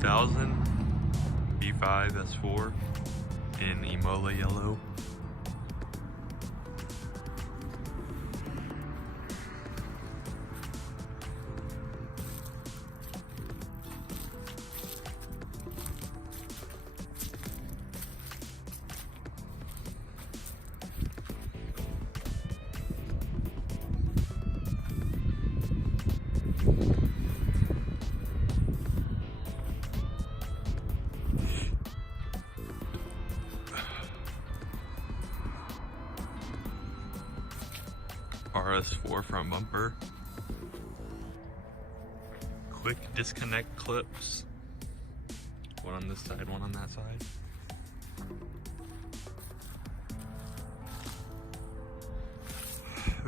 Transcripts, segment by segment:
2000 B5 S4 in Imola yellow. RS4 front bumper. Quick disconnect clips. One on this side, one on that side.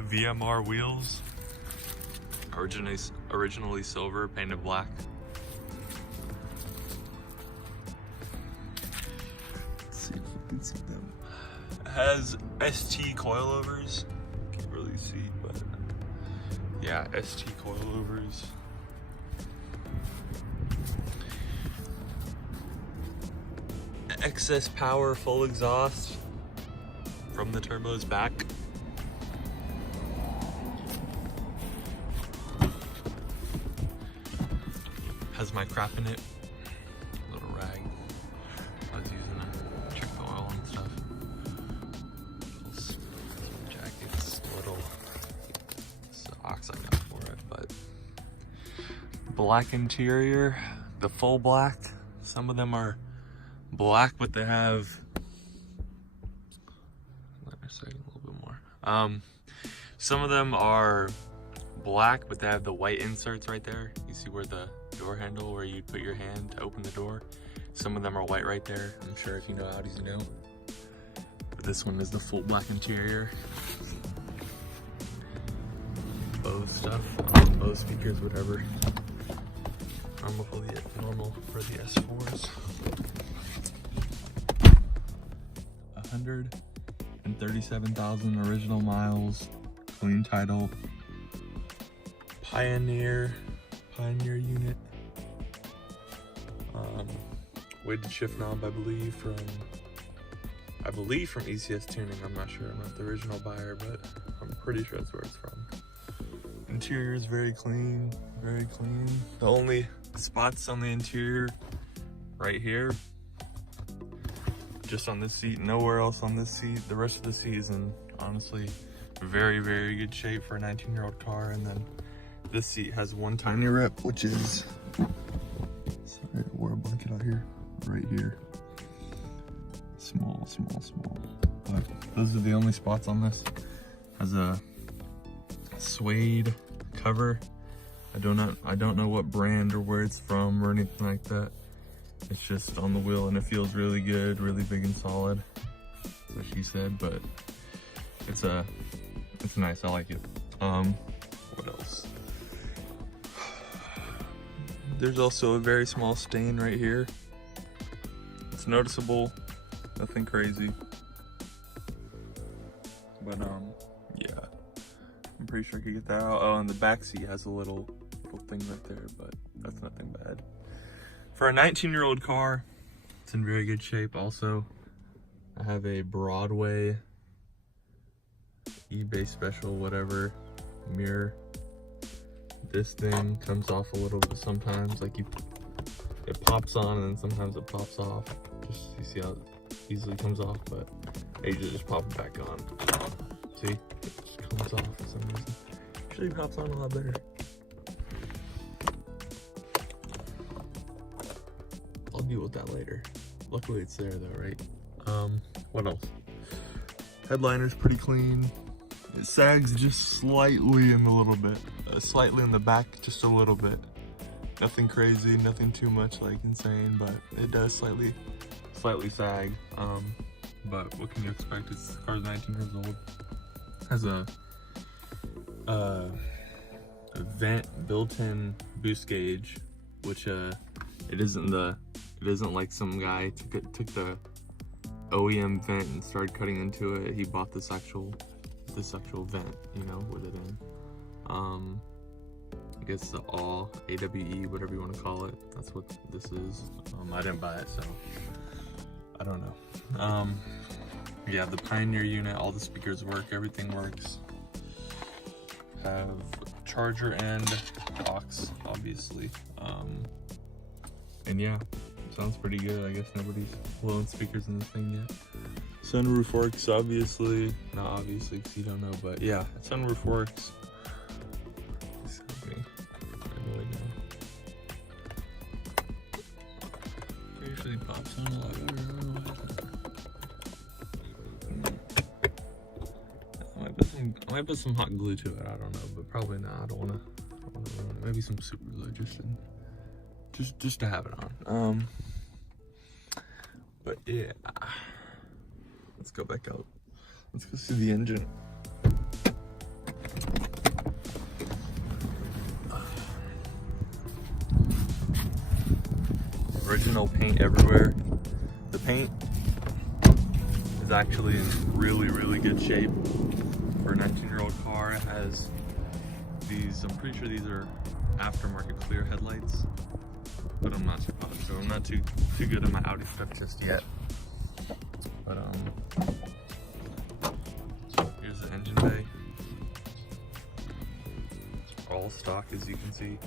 VMR wheels. Originally silver, painted black. Let's see if we can see them. It has ST coilovers. Can't really see, but yeah, ST coilovers. Excess power, full exhaust from the turbos back. Has my crap in it. Little rag. I was using it. Check the oil and stuff. Some jackets, little socks I got for it, but black interior, the full black. Some of them are black, but they have, let me say a little bit more. Some of them are black, but they have the white inserts right there. You see where the door handle, where you put your hand to open the door. Some of them are white right there. I'm sure if you know Audis, you know. But this one is the full black interior. Bose stuff, Bose speakers, whatever. Normal for the S4s. 137,000 original miles, clean title, Pioneer unit, weighted shift knob, I believe from ECS Tuning. I'm not sure, I'm not the original buyer, but I'm pretty sure that's where it's from. Interior is very clean, very clean. The only spots on the interior right here, just on this seat, nowhere else on this seat. The rest of the seat is in, honestly, very, very good shape for a 19-year-old car. And then this seat has one tiny rip, which is, sorry, I wore a blanket out here, right here. Small. But those are the only spots on this. Has a suede cover. I don't know what brand or where it's from or anything like that. It's just on the wheel and it feels really good, really big and solid. That's what she said, but it's nice, I like it. What else? There's also a very small stain right here. It's noticeable, nothing crazy. But yeah, I'm pretty sure I could get that out. Oh, and the back seat has a little thing right there, but that's nothing bad. For a 19-year-old car, it's in very good shape. Also, I have a Broadway eBay special, whatever, mirror. This thing comes off a little bit sometimes, like it pops on and then sometimes it pops off. Just, you see how it easily comes off, but I usually just pop it back on. See, it just comes off for some reason. Usually pops on a lot better. I'll deal with that later. Luckily it's there though, right? What else? Headliner's pretty clean. It sags just slightly in a little bit. Slightly in the back, just a little bit. Nothing crazy, nothing too much like insane, but it does slightly sag. But what can you expect? The car's 19 years old. Has a vent built-in boost gauge, which it isn't like some guy took the OEM vent and started cutting into it. He bought this actual vent, you know, with it in. guess the all AWE, whatever you want to call it. That's what this is. I didn't buy it, so I don't know. Yeah, the Pioneer unit, all the speakers work, everything works. Have charger and aux, obviously. And yeah, sounds pretty good. I guess nobody's blowing speakers in this thing yet. Sunroof works, obviously. Not obviously, because you don't know, but yeah, sunroof works. It usually pops on a lot better. I don't know why. I might put some hot glue to it. I don't know, but probably not. I don't wanna ruin it. Maybe some super glue just to have it on. But yeah, let's go back out. Let's go see the engine. Original paint everywhere. The paint is actually in really, really good shape for a 19-year-old car. It has these, I'm pretty sure these are aftermarket clear headlights, but I'm not supposed, so I'm not too good at my Audi stuff just yet. But here's the engine bay. All stock, as you can see.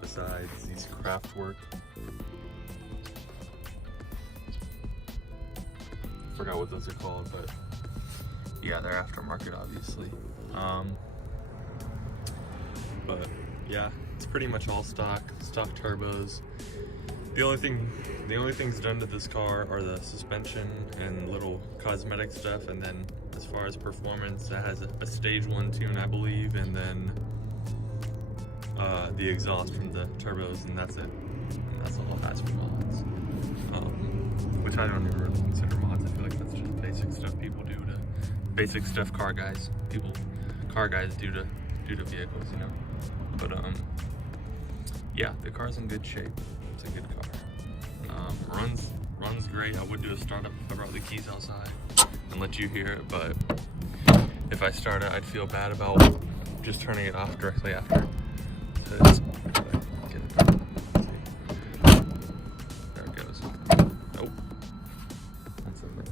Besides these craft work. Forgot what those are called, but yeah, they're aftermarket, obviously. But yeah, it's pretty much all stock turbos. The only things done to this car are the suspension and little cosmetic stuff, and then as far as performance, it has a stage 1 tune, I believe, and then the exhaust from the turbos, and that's it. And that's all it has for mods. Which I don't even really consider mods. I feel like that's just basic stuff basic stuff car guys do to vehicles, you know. But yeah, the car's in good shape. It's a good car. Runs great. I would do a startup if I brought the keys outside and let you hear it, but if I start it, I'd feel bad about just turning it off directly after. There it goes. Nope. That's over.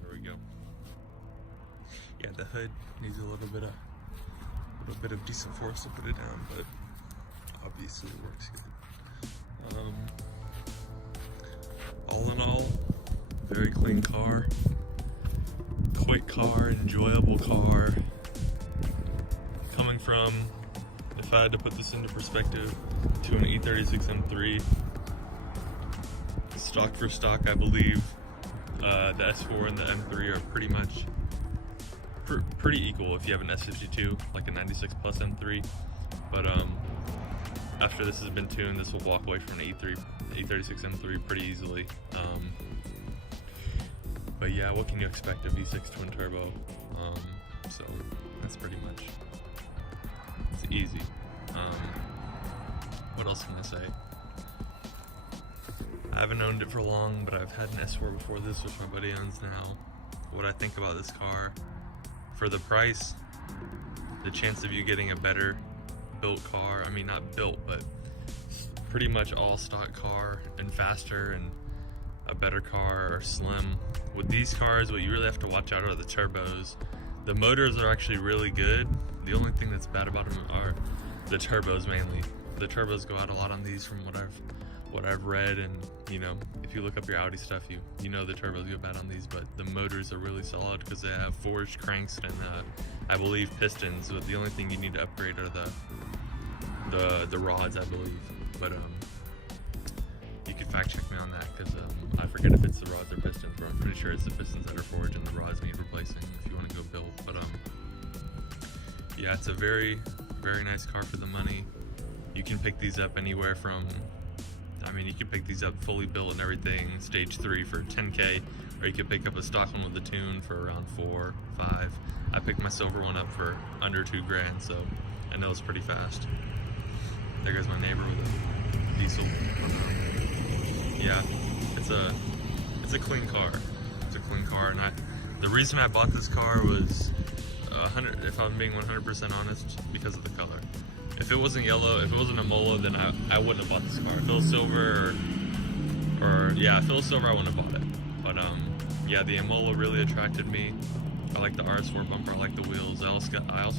There we go. Yeah, the hood needs a little bit of decent force to put it down, but obviously it works good. All in all, very clean car. Quick car, enjoyable car. Coming from, if I had to put this into perspective, to an E36 M3, stock for stock, I believe the S4 and the M3 are pretty much pretty equal if you have an S52, like a 96 plus M3. But after this has been tuned, this will walk away from an E36 M3 pretty easily. But yeah, what can you expect of V6 twin turbo? So that's pretty much, it's easy. What else can I say? I haven't owned it for long, but I've had an S4 before this, which my buddy owns now. What I think about this car, for the price, the chance of you getting a better built car, I mean not built, but pretty much all stock car and faster and a better car or slim. With these cars, what you really have to watch out are the turbos. The motors are actually really good. The only thing that's bad about them are the turbos mainly. The turbos go out a lot on these from what I've read, and you know, if you look up your Audi stuff, you know the turbos go bad on these, but the motors are really solid because they have forged cranks and I believe pistons. But the only thing you need to upgrade are the rods, I believe. But you can fact check me on that because I forget if it's the rods or pistons, but I'm pretty sure it's the pistons that are forged and the rods need replacing if you want to go build. But yeah, it's a very, very nice car for the money. You can pick these up anywhere from, I mean, you can pick these up fully built and everything, stage 3 for 10K, or you could pick up a stock one with a tune for around 4, 5. I picked my silver one up for under 2 grand, so I know it's pretty fast. There goes my neighbor with a diesel. Yeah, it's a clean car. It's a clean car, and The reason I bought this car was, if I'm being 100% honest, because of the color. If it wasn't yellow, if it wasn't Imola, then I wouldn't have bought this car. If it was silver, yeah, if it was silver, I wouldn't have bought it. But yeah, the Imola really attracted me. I like the RS4 bumper, I like the wheels. I also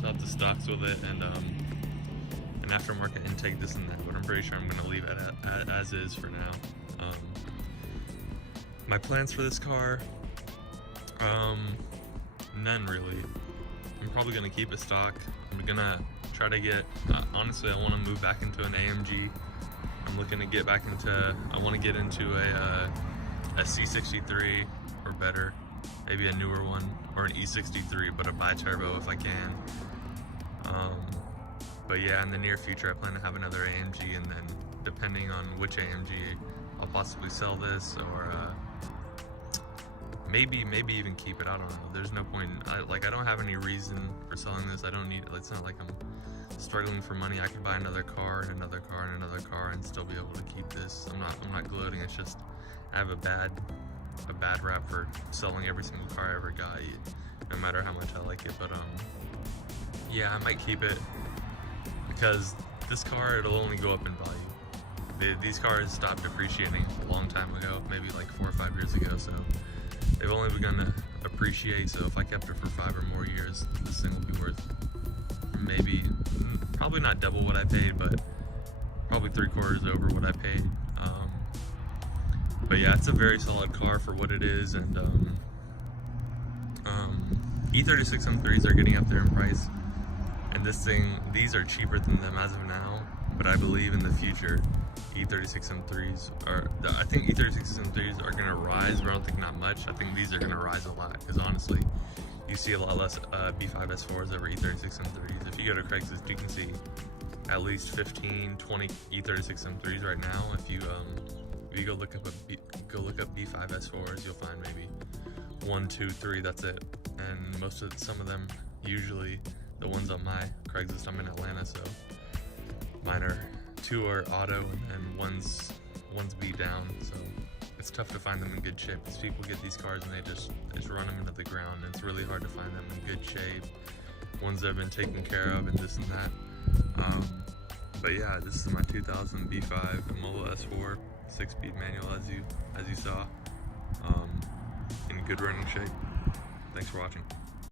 have the stocks with it, and an aftermarket intake, this and that, but I'm pretty sure I'm gonna leave it as is for now. My plans for this car, none really. I'm probably gonna keep it stock. I'm gonna try to get, honestly, I wanna move back into an AMG. I'm looking to get back into, I wanna get into a C63 or better, maybe a newer one, or an E63, but a bi-turbo if I can. But yeah, in the near future, I plan to have another AMG, and then depending on which AMG, I'll possibly sell this, or maybe even keep it. I don't know. There's no point. I don't have any reason for selling this. I don't need it. It's not like I'm struggling for money. I could buy another car and another car and another car and still be able to keep this. I'm not gloating. It's just I have a bad rap for selling every single car I ever got, no matter how much I like it. But yeah, I might keep it, because this car, it'll only go up in value. These cars stopped depreciating a long time ago, maybe like 4 or 5 years ago, so they've only begun to appreciate. So if I kept it for 5 or more years, this thing will be worth probably not double what I paid, but probably 3/4 over what I paid. But yeah, it's a very solid car for what it is, and E36 M3s are getting up there in price, and these are cheaper than them as of now, but I believe in the future E36 M3s I think E36 M3s are going to rise, but I don't think not much. I think these are going to rise a lot, because honestly, you see a lot less B5 S4s over E36 M3s. If you go to Craigslist, you can see at least 15, 20 E36 M3s right now. If you go look up B5 S4s, you'll find maybe 1, 2, 3. That's it. And some of them, usually the ones on my Craigslist, I'm in Atlanta, so mine are 2 are auto and one's beat down. So it's tough to find them in good shape, because people get these cars and they just run them into the ground, and it's really hard to find them in good shape, ones that have been taken care of, and this and that. But yeah, this is my 2000 B5 Imola S4 6-speed manual, as you saw, in good running shape. Thanks for watching.